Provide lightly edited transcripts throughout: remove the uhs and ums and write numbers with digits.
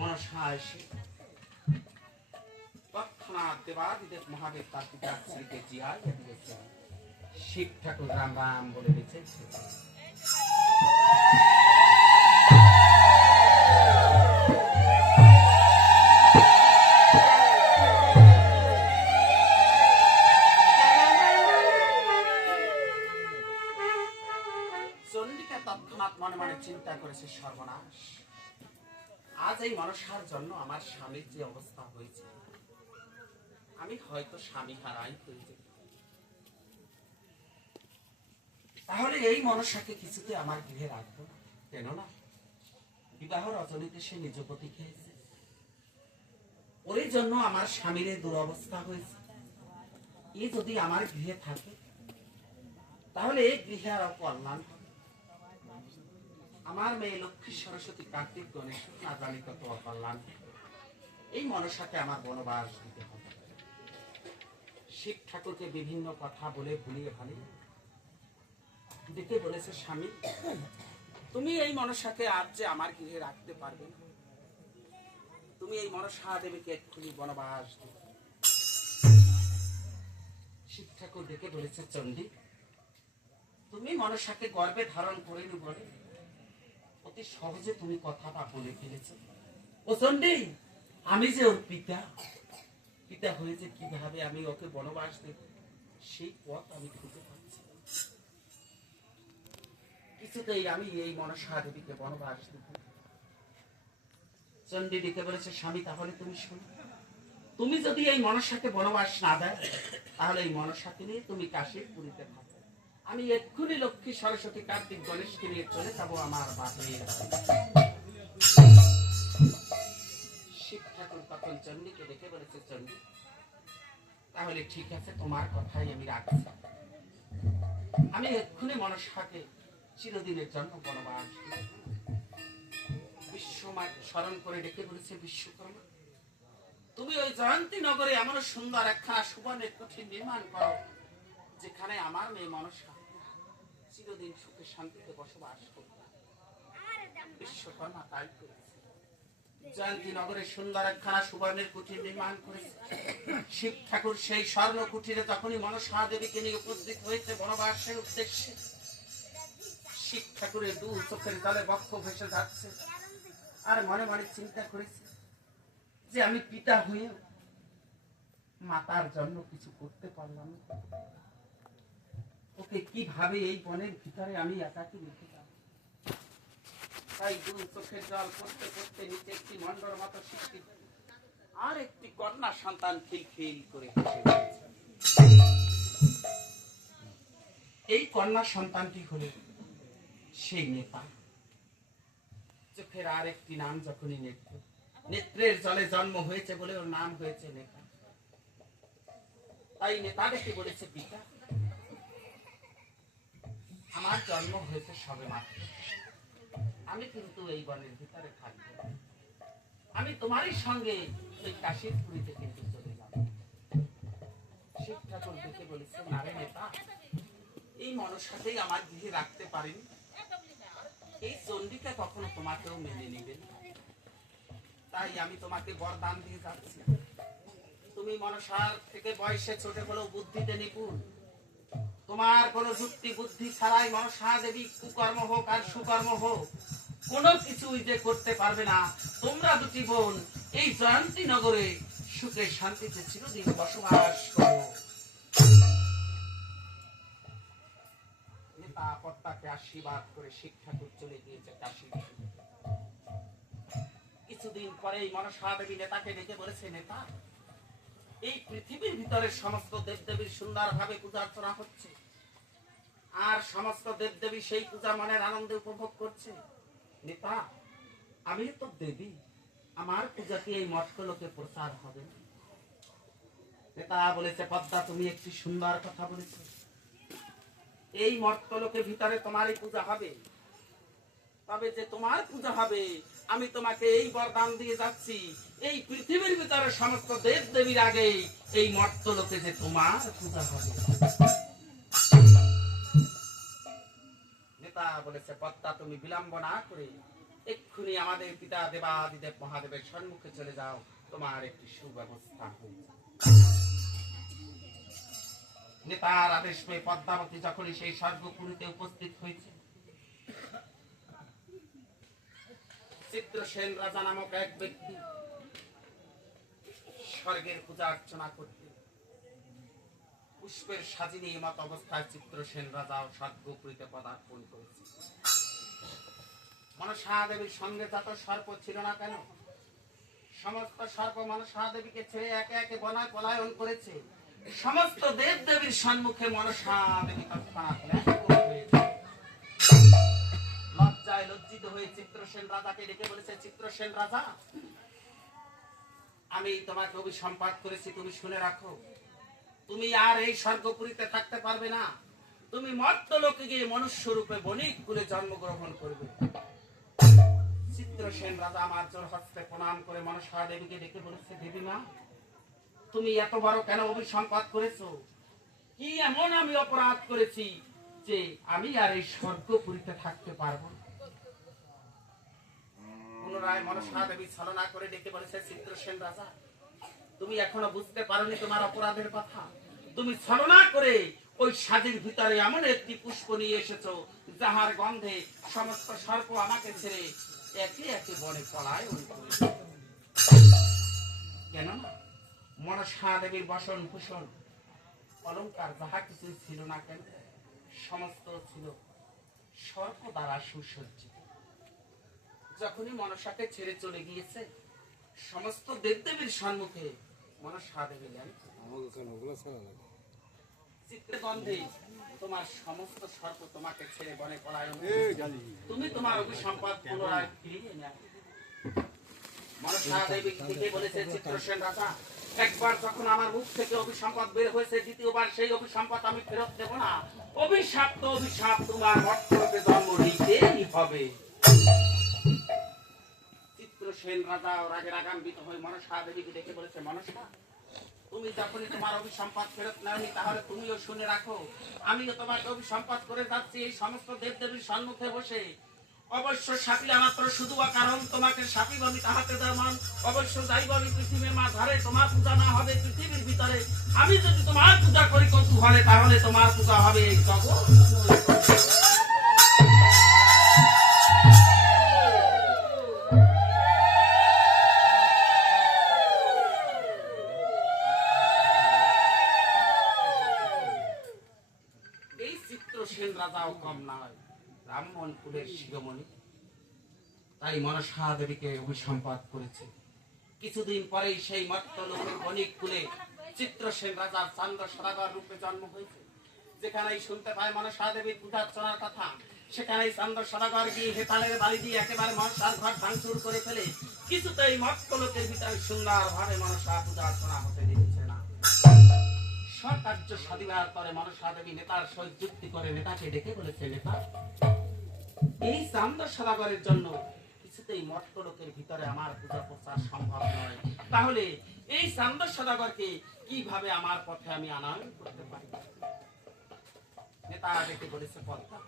মনসা এসে তৎক্ষণাৎ দেবাদিদেব মহাদেব তার পিতা শ্রীকে জিয়াইয়া দিয়েছেন। শিব ঠাকুর রাম রাম বলে দিয়েছে। চন্ডিকা তৎক্ষণাৎ মনে মনে চিন্তা করেছে, সর্বনাশ, আজ এই মনসার জন্য আমার স্বামীর যে অবস্থা হয়েছে, আমি হয়তো স্বামী হারাই হয়ে যেতে। তাহলে এই মনসাকে কিছুতে আমার গৃহে রাখবো না, কেননা বিবাহ রজনীতে সে নিজ পতি খেয়েছে, ওই জন্য আমার স্বামীর দুরবস্থা হয়েছে। এ যদি আমার গৃহে থাকে তাহলে এই গৃহে আর কল্যাণ হবে। আমার মেয়ে লক্ষ্মী সরস্বতী কার্তিক গণেশ না জানি কত অকল্যাণ। এই মনসাকে আমার বনবাস দিতে হবে। শিব ঠাকুরকে বিভিন্ন কথা বলে ভুলিয়ে ভালিয়ে ডেকে বলেছে, স্বামী, তুমি এই মনসাকে আজ যে আমার গৃহে রাখতে পারবে না, তুমি এই মনসা দেবীকে এক্ষুনি বনবাস দিবে। শিব ঠাকুর ডেকে বলেছে, চণ্ডী, তুমি মনসাকে গর্বে ধারণ করেনি বলে অতি সহজে তুমি কথাটা বলে ফেলেছো। ও চণ্ডী, আমি যে ওর পিতা, পিতা হয়েছে কিভাবে আমি ওকে বনবাস দেব, সেই পথ আমি খুঁজে পাচ্ছি। কিছুতেই আমি এই মনসা দেবীকে বনবাস দেব। চণ্ডী ডেকে বলেছে, স্বামী, তাহলে তুমি শোনো, তুমি যদি এই মনসাকে বনবাস না দেয় তাহলে এই মনসাকে নিয়ে তুমি কাশীর পুরীতে থাকো। আমি এক্ষুনি লক্ষ্মী সরস্বতী কার্তিক গণেশকে নিয়ে চলে যাবো আমার বাপের। শিব ঠাকুর তখন চণ্ডীকে ডেকে বলেছে, চণ্ডী, তাহলে ঠিক আছে, তোমার কথাই আমি রাখছি। আমি এক্ষুনি মনসাকে চিরদিনের জন্য বনবাস দেব। বিশ্বমা স্মরণ করে ডেকে বলেছে, বিশ্বকর্মা, তুমি ওই জয়ন্তী নগরে এমন সুন্দর একখানা সুবর্ণের কুঠি নির্মাণ করো যেখানে আমার মেয়ে মনসা চিরদিন সুখে শান্তিতে বসবাস করবে। বিশ্বকর্মা তাই করেছে। জয়ন্তী নগরে সুন্দর একখানা সুবর্ণের কুঠির নির্মাণ করেছে। শিব ঠাকুর সেই স্বর্ণ কুঠিরে তখনই মনসা দেবীকে নিয়ে উপস্থিত হয়েছে বনবাসের উদ্দেশ্যে। শিব ঠাকুরের দু চোখের জলে বক্ষ ভেসে যাচ্ছে, আর মনে মনে চিন্তা করেছে যে আমি পিতা হয়ে মাতার জন্য কিছু করতে পারলাম না, ওকে কিভাবে এই বনের ভিতরে আমি একাকি রেখে যাব। তাই দু চোখের জল পড়তে পড়তে নিচে একটি মন্ডর মতো সৃষ্টি, আর একটি কন্যা সন্তান খিলখিল করে হেসে যাচ্ছে। এই কন্যা সন্তানটি হল সেই নেতা। চোখের আর একটি নাম যখনই নেত্র, নেত্রের জলে জন্ম হয়েছে বলে ওর নাম হয়েছে নেতা। তাই নেতা ডেকে বলেছে, পিতা, আমার জন্ম হয়েছে সবে মাত্র, আমি কিন্তু এই বনের ভিতরে থাকবো, আমি তোমারই সঙ্গে ওই কাশীর পুরীতে কিন্তু চলে যাব। শিব ঠাকুর ডেকে বলেছে, না রে নেতা, এই মনসাকেই আমার গৃহে রাখতে পারিনি, এই চণ্ডিকা কখনো তোমাকেও মেনে নেবে না। তাই আমি তোমাকে বরদান দিয়ে যাচ্ছি, তুমি মনসার থেকে বয়সে ছোট হলেও বুদ্ধিতে নিপুণ, তোমার কোন যুক্তি বুদ্ধি ছাড়াই মনসা দেবী কুকর্ম হোক আর সুকর্ম হোক কোনো কিছুই যে করতে পারবে না। তোমরা দুটি বোন এই জয়ন্তী নগরে সুখে শান্তিতে চিরদিন বসবাস করো। নেতা পত্তাকে আশীর্বাদ করে শিব ঠাকুর চলে গিয়েছে কাশী। কিছুদিন পরেই মনসা দেবী নেতাকে ডেকে বলেছে, নেতা, এই পৃথিবীর ভিতরে সমস্ত দেবদেবীর সুন্দরভাবে পূজা অর্চনা হচ্ছে, আর সমস্ত দেবদেবী সেই পূজা মনের আনন্দে উপভোগ করছে। নেতা, আমি তো দেবী, আমার পূজাকে এই মঠকলোকে প্রচার হবে না। নেতা বলেছে, পদ্মা, তুমি একটি সুন্দর কথা বলেছ, এই মঠকলোকের ভিতরে তোমারই পূজা হবে, তবে যে তোমার পূজা হবে আমি তোমাকে এই বরদান দিয়ে যাচ্ছি, এই পৃথিবীর ভিতরে সমস্ত দেব দেবীর আগে এই মর্তলোকে যে তোমার পূজা হবে। নেতা বলেছে, পদ্মা, তুমি বিলম্ব না করে এক্ষুনি এক্ষুনি আমাদের পিতা দেবাদিদেব মহাদেবের সম্মুখে চলে যাও, তোমার একটি সুব্যবস্থা হয়েছে। নেতার আদেশ পেয়ে পদ্মাবতী যখনই সেই স্বর্গপুরীতে উপস্থিত হয়েছে, চিত্রসেন রাজা নামক এক ব্যক্তি স্বর্গের পূজা অর্চনা করতে পুষ্পের সাজিনী মত অবস্থায় চিত্রসেন রাজা স্বর্গপুরীতে পদার্পণ করেছে। মনসা দেবীর সঙ্গে যত সর্প ছিল না কেন, সমস্ত সর্প মনসা দেবীকে ছেড়ে একে একে বনায় পলায়ন করেছে। সমস্ত দেব দেবীর সম্মুখে মনসা দেবী লজ্জায় লজ্জিত হয়ে চিত্রসেন রাজাকে ডেকে বলেছে, চিত্রসেন রাজা, আমি তোমাকে অভিসম্পাত করেছি, তুমি শুনে রাখো, তুমি আর এই স্বর্গপুরীতে থাকতে পারবে না। তুমি মর্ত্যলোকে গিয়ে মনুষ্য রূপে বণিক কুলে জন্মগ্রহণ করবে। চিত্রসেন রাজা আমার জোর হস্তে প্রণাম করে মনসা দেবীকে ডেকে বলেছে, দেবী মা, তুমি এত বড় কেন অভিসম্পাত করেছো? কি এমন আমি অপরাধ করেছি যে আমি আর এই স্বর্গপুরীতে থাকতে পারবো না? পুনরায় মনসা দেবী ছলনা করে ডেকে বলেছে, চিত্রসেন রাজা, তুমি এখনো বুঝতে পারোনি তোমার অপরাধের কথা। তুমি ছলনা করে ওই সাজির ভিতরে এমন একটি পুষ্প নিয়ে এসেছো যাহার গন্ধে সমস্ত সর্প আমাকে ছেড়ে একে একে বনে পলায়ন করেছে। কেন না মনসা দেবীর বসন ভূষণ অলংকার যাহা কিছু ছিল না কেন, সমস্ত ছিল সর্প দ্বারা সুসজ্জিত। যখনই মনসাকে ছেড়ে চলে গিয়েছে, সমস্ত দেবদেবীর সম্মুখে মনসা দেবী চিত্রগন্ধে তোমার সমস্ত সর্প তোমাকে ছেড়ে বনে পলায়ন, তুমি তোমার অভিসম্পদ পুনরায় ফিরিয়ে নাও। মনসা দেবী থেকে বলেছে, চিত্রসেন রাজা, একবার যখন আমার মুখ থেকে অভিসম্পদ বের হয়েছে, দ্বিতীয়বার সেই অভিসম্পদ আমি ফেরত দেব না। অভিশাপ তো অভিশাপ, তোমার মর্ত্যলোকে জন্ম নিতেই হবে। চিত্রসেন রাজা রাগে রাগান্বিত হয়ে মনসা দেবীকে ডেকে বলেছে, মনসা, তুমি যখনই তোমার অভিসম্পদ ফেরত নেওনি, তাহলে তুমিও শুনে রাখো, আমিও তোমাকে অভিসম্পদ করে যাচ্ছি এই সমস্ত দেবদেবীর সম্মুখে বসে। অবশ্য সাপিলা মাত্র শুধু কারণ তোমাকে সাপিব আমি তাহাতে যেমন, অবশ্য যাইব আমি পৃথিবীর মাঝারে, তোমার পূজা না হবে পৃথিবীর ভিতরে। আমি যদি তোমার পূজা করি কৌতূহলে, তাহলে তোমার পূজা হবে এই জগৎ। এই চিত্রসেন রাজাও কম নয়, ব্রাহ্মণ কুলের শিরোমণি, তাই মনসা দেবীকে অভিসম্পাত করেছে। কিছুদিন পরেই সেই মর্ত্যলোকের বণিক কুলে চিত্রসেন রাজার চান্দ্র সদাগর রূপে জন্ম হয়েছে। যেখানেই শুনতে পায় মনসা দেবীর পূজার্চনার কথা, সেখানেই চান্দ্র সদাগর গিয়ে হেতালের বাড়ি দিয়ে একেবারে মনসার ঘর ভাঙচুর করে ফেলে। কিছুতেই মর্ত্যলোকের ভিতরে সুন্দর ভাবে মনসা পূজার্চনা হতে দিচ্ছে না। সকার্য সাধিবার পরে মনসা দেবী নেতার সহিত যুক্তি করে নেতাকে ডেকে বলেছে, নেতা, এই চান্দ্র সদাগরের জন্য কিছুতেই মর্ত্যলোকের ভিতরে আমার পূজা প্রচার সম্ভব নয়। তাহলে এই চান্দ্র সদাগরকে কিভাবে আমার পথে আমি আনয়ন করতে পারি? নেতা ডেকে বলেছে, পদ্মা,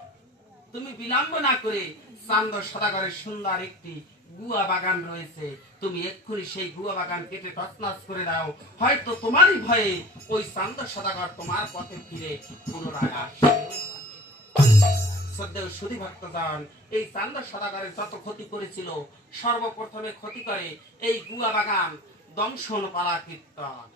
তুমি বিলম্ব না করে চান্দ্র সদাগরের সুন্দর একটি গুয়া বাগান রয়েছে, তুমি এক্ষুনি সেই গুয়া বাগান কেটে তছনছ করে দাও। হয়তো তোমারই ভয়ে ওই চান্দ্র সদাগর তোমার পথে ফিরে পুনরায় আসবে। সদ্য সুধী ভক্তগণ, এই চান্দ্র সদাগরের যত ক্ষতি করেছিল, সর্বপ্রথমে ক্ষতি করে এই গুয়া বাগান দংশন পালা কীর্তন।